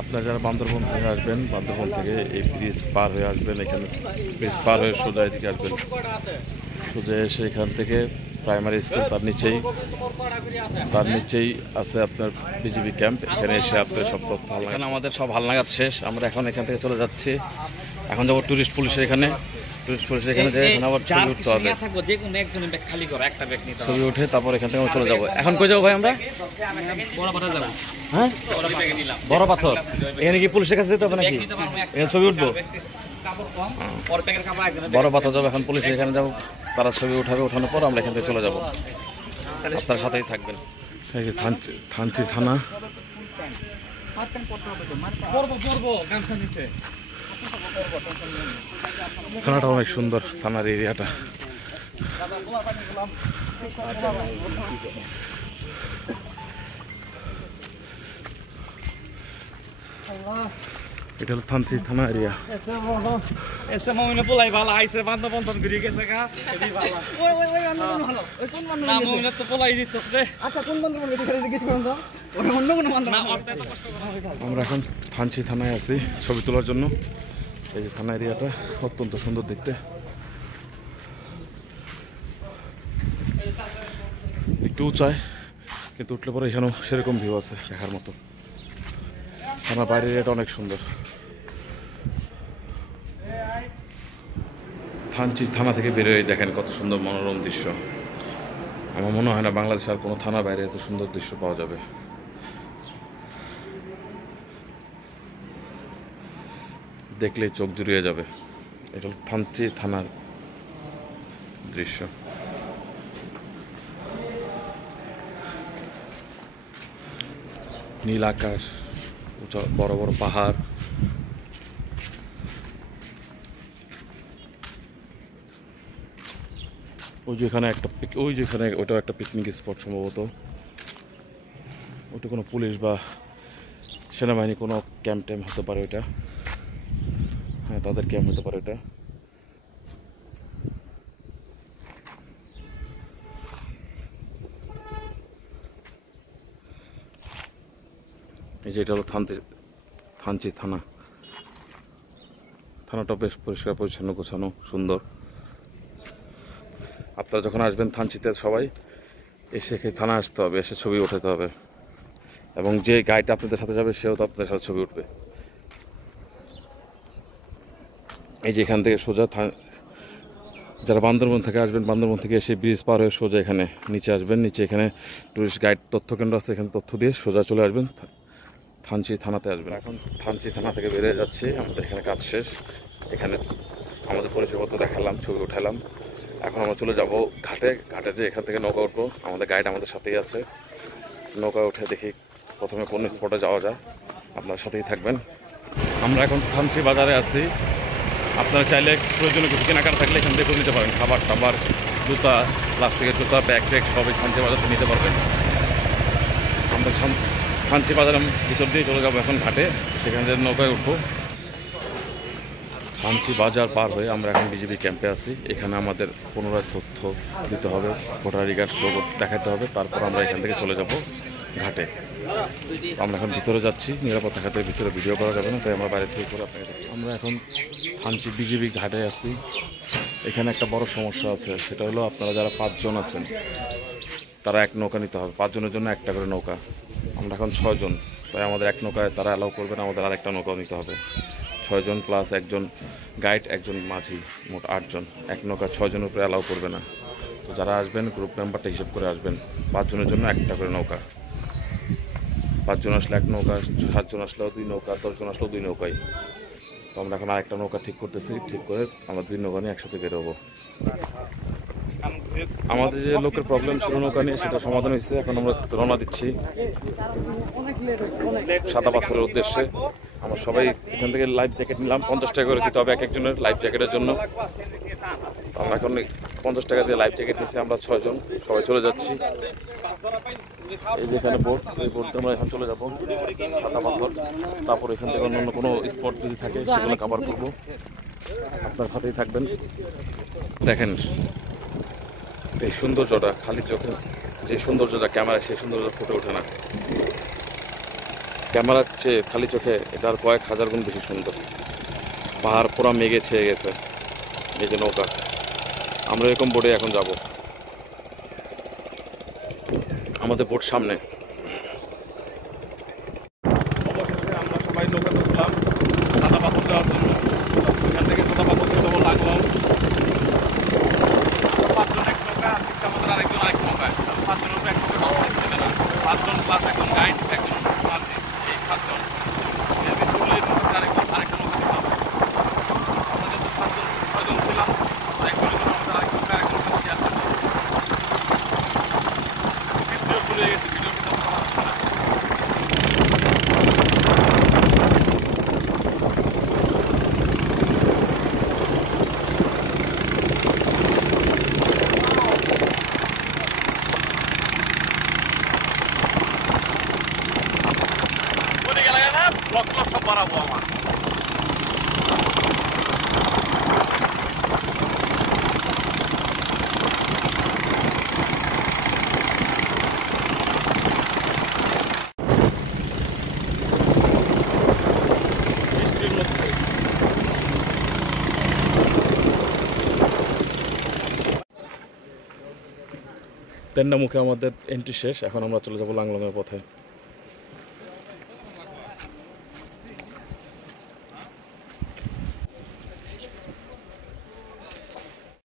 আপনারা যারা বান্দরবন থেকে আসবেন, বান্দরবন থেকে এই ব্রিজ পার হয়ে আসবেন, এখানে ব্রিজ পার হয়ে সোজা এদিকে আসবেন। সোজা এসে এখান থেকে প্রাইমারি স্কুল, তার নিচেই আছে আপনার বিজিবি ক্যাম্প। এখানে এসে আপনার সব তথ্য এখানে আমাদের সব হালনাগাদ শেষ। আমরা এখন এখান থেকে চলে যাচ্ছি। এখন যাবো টুরিস্ট পুলিশের এখানে। আবার ছবি উঠতে হবে, ছবি উঠে তারপর এখান থেকে চলে যাবো। এখন কই যাবো ভাই আমরা? হ্যাঁ, বড় পাথর। এখানে কি পুলিশের কাছে যেতে হবে নাকি? এখানে ছবি উঠবো, বড় পাথর যাবো। এখন পুলিশ এখানে যাবো, তারা ছবি উঠাবে। উঠানোর পর আমরা এখান থেকে চলে যাবো। আপনার সাথেই থাকবেন। থানচি থানা, থানাটা অনেক সুন্দর। থানার এরিয়াটা এটা হলো থানচি থানা এরিয়া। আমরা এখন থানচি থানায় আছি ছবি তোলার জন্য। এই যে থানা এরিয়াটা অত্যন্ত সুন্দর দেখতে, একটু উঁচায়, কিন্তু উঠলে পরে এখানেও সেরকম ভিউ আছে দেখার মতো। থানার বাইরের এরিয়াটা অনেক সুন্দর। থানচি থানা থেকে বেরোয় দেখেন কত সুন্দর মনোরম দৃশ্য। আমার মনে হয় না বাংলাদেশে আর কোনো থানা বাইরে এত সুন্দর দৃশ্য পাওয়া যাবে। দেখলেই চোখ জুড়িয়ে যাবে। এটা হল থানচি থানার দৃশ্য। নীল আকাশ, বড় বড় পাহাড়, ওইটাও একটা পিকনিক স্পট সম্ভবত। ওইটা কোনো পুলিশ বা সেনাবাহিনী কোনো ক্যাম্প ট্যাম্প হতে পারে ওইটা। হ্যাঁ, তাদের ক্যাম্প হতে পারে এটা। এই যে এটা হলো থানচি থানা। থানাটা বেশ পরিষ্কার পরিচ্ছন্ন, গোছানো, সুন্দর। আপনারা যখন আসবেন থানচিতে সবাই এসে থানা আসতে হবে, এসে ছবি উঠাতে হবে। এবং যে গাইড আপনাদের সাথে যাবে সেও তো আপনাদের সাথে ছবি উঠবে। এই যে এখান থেকে সোজা যারা বান্দরবন থেকে আসবেন, বান্দরবন থেকে এসে ব্রিজ পার হয়ে সোজা এখানে নিচে আসবেন। নিচে এখানে টুরিস্ট গাইড তথ্য কেন্দ্র আছে, এখানে তথ্য দিয়ে সোজা চলে আসবেন, থানচি থানাতে আসবেন। এখন থানচি থানা থেকে বেরিয়ে যাচ্ছি, আমাদের এখানে কাজ শেষ। এখানে আমাদের পরিচয়পত্র দেখালাম, ছবি উঠালাম। এখন আমরা চলে যাব ঘাটে। ঘাটে যে এখান থেকে নৌকা উঠবো, আমাদের গাইড আমাদের সাথেই আছে। নৌকা উঠে দেখি প্রথমে কোন স্পটে যাওয়া যায়। আপনার সাথেই থাকবেন। আমরা এখন থানচি বাজারে আছি। আপনারা চাইলে প্রয়োজনীয় কিছু কেনাকাটা থাকলে এখান থেকে নিতে পারেন। খাবার টাবার, জুতা, প্লাস্টিকের জুতা, ব্যাগ ট্যাগ সবই থানচি বাজার থেকে নিতে পারবেন। আমরা থানচি বাজারের ভিতর দিয়ে চলে যাবো এখন ঘাটে, সেখান থেকে নৌকায় উঠবো। থানচি বাজার পার হয়ে আমরা এখন বিজিবি ক্যাম্পে আছি। এখানে আমাদের পুনরায় তথ্য দিতে হবে, ভোটার আই কার্ড দেখাতে হবে। তারপর আমরা এখান থেকে চলে যাব ঘাটে। আমরা এখন ভিতরে যাচ্ছি, নিরাপত্তা খাতে ভিতরে ভিডিও করা যাবে না, তাই আমরা বাইরে থেকে করে আপনাকে। আমরা এখন থানচি বিজিবি ঘাটে আছি। এখানে একটা বড় সমস্যা আছে, সেটা হলো আপনারা যারা 5 জন আছেন তারা এক নৌকা নিতে হবে। 5 জনের জন্য একটা করে নৌকা। আমরা এখন 6 জন, তাই আমাদের এক নৌকায় তারা অ্যালাউ করবে না, আমাদের আরেকটা নৌকাও নিতে হবে। 6 জন প্লাস একজন গাইড, একজন মাঝি, মোট 8 জন। এক নৌকা 6 জনের উপরে অ্যালাউ করবে না। তো যারা আসবেন গ্রুপ মেম্বারটা হিসেব করে আসবেন। 5 জনের জন্য একটা করে নৌকা। 5 জন আসলে এক নৌকা, 7 জন আসলেও 2 নৌকা, 10 জন আসলেও 2 নৌকাই। তো আমরা এখন আরেকটা নৌকা ঠিক করতেছি, ঠিক করে আমরা 2 নৌকা নিয়ে একসাথে বেরোবো। আমাদের যে লোকের প্রবলেম ছিল নৌকা নিয়ে, সেটা সমাধান হয়েছে। এখন আমরা রওনা দিচ্ছি সাদা পাথরের উদ্দেশ্যে। আমরা সবাই এখান থেকে লাইফ জ্যাকেট নিলাম, 50 টাকা করে দিতে হবে এক একজনের লাইফ জ্যাকেটের জন্য। আমরা এখন 50 টাকা দিয়ে লাইফ জ্যাকেট নিচ্ছি। আমরা 6 জন সবাই চলে যাচ্ছি। এই যে এখানে বোট, এই বোটে আমরা এখন চলে যাবো সাদা পাথর। তারপর এখান থেকে অন্য কোনো স্পট যদি থাকে সেগুলো কভার করবো। আপনার সাথেই থাকবেন। দেখেন এই সৌন্দর্যটা, খালি চোখে যে সৌন্দর্যটা ক্যামেরায় সেই সৌন্দর্য ফুটে ওঠে না। ক্যামেরার চেয়ে খালি চোখে এটা আর কয়েক হাজার গুণ বেশি সুন্দর। পাহাড় পুরা মেঘে ছেয়ে গেছে, এই যে নৌকা, আমরা এরকম বোটে এখন যাব। আমাদের বোট সামনে। অবশেষে আমরা সবাই নৌকাতে উঠলাম সাদা পাথর দেওয়ার জন্য। এখান থেকে সাদা পাথর দিয়ে দেবো লাগলো। পাঁচজন এক নৌকা, আমাদের আরেকজন আরেক নৌকায়, পাঁচজনের উপরে এক নৌকা নেবে না। পাঁচজন প্লাস একজন গাইড, একজন আছে, এই সাতজন। এর ভিতরে আরেকজন আরেকটা নৌকা দিলাম। আমরা যেহেতু সাতজন ছয়জন ছিলাম, একজনের জন্য আমাদের আরেক নৌকা এক নৌকা শেয়ার করতে ভিডিও শুরু হয়ে গেছে। ভিডিও কিন্তু আমার হচ্ছে না। ব্লক সব বানাবো আমার। বৃষ্টির মধ্যে তেন্ডা মুখে আমাদের এন্ট্রি শেষ। এখন আমরা চলে যাবো লাংলংয়ের পথে।